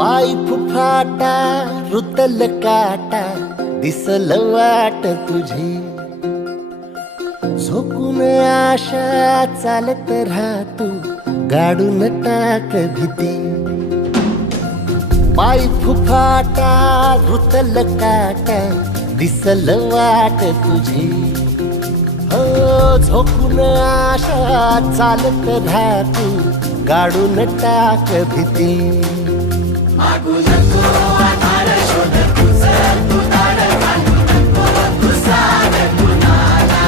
पाय फुफाटा रुतल काटा दिसल वाट तुझी झोकून आशा चालत राहतो गाडून टाक भीती पाय फुफाटा रुतल काटा दिसल वाट तुझी हो झोकून आशा चालत राहतो गाडून टाक भीती मागू नको आधार शोध तुझं तू दार घालू नको तुझा कुणाला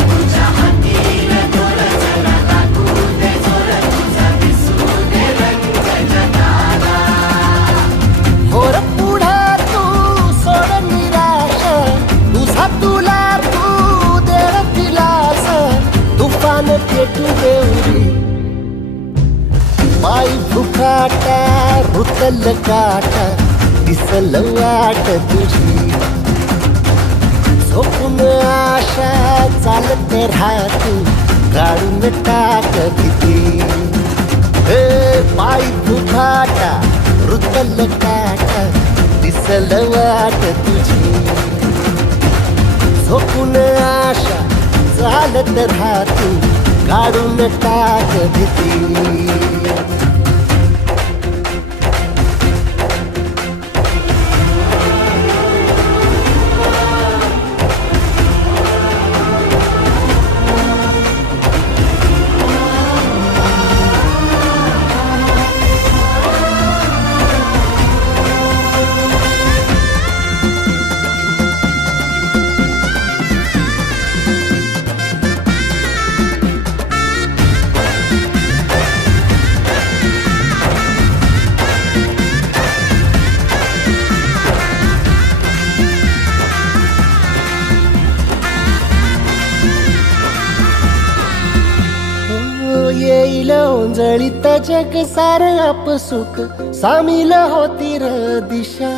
तुझ्या हातीने तोर जरा लागू दे जोर तुझा दिसू दे रंग जगाला होर पुढे तू सोड निराश तुझा तुला तू देव दिलास तुफान पेटू देवरी पाय फुफाटा रुतल काटा दिसल वाट तुझी झोपून आशा चालत राहतो गाडून टाक भीती हे पाय फुफाटा रुतल काटा दिसल वाट तुझी झोपून आशा चालत राहतो गाडून टाक भीती येईल ओंजळीत जग सार आपसुक सामील होती र दिशा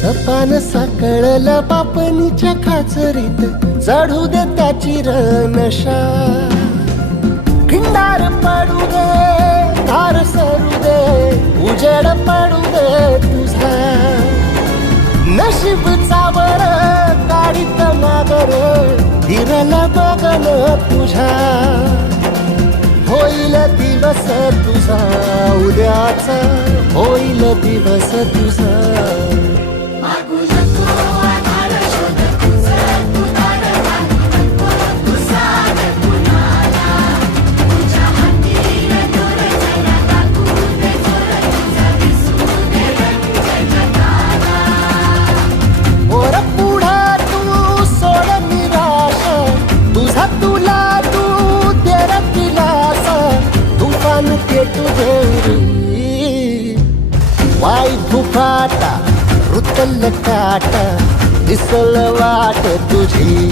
सपान साकळलं बापणीच्या खाचरीत चढू दे त्याची र नशा खिंडार पडू दे धार सरू दे उजेड पडू दे तुझा नशीब चावर काढीत मागर हिरल बघन तुझा होईल दिवस तुझा उद्याचा होईल दिवस तुझा मागू नको आधार शोध तुझं तू दार घालू नको तुझा कुणाला तुझ्या हातीने तोर जरा लागू दे जोर तुझा दिसू दे रंग जगाला वर पुढे तू सोड निराश तुझा तुला तू तेरा दिलास तुफान पेटू देवरी वाय फुफाटा रुतल काटा दिसल वाट तुझी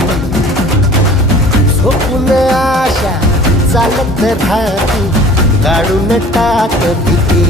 झोपून आशा चालत राहतो काढून टाक भीती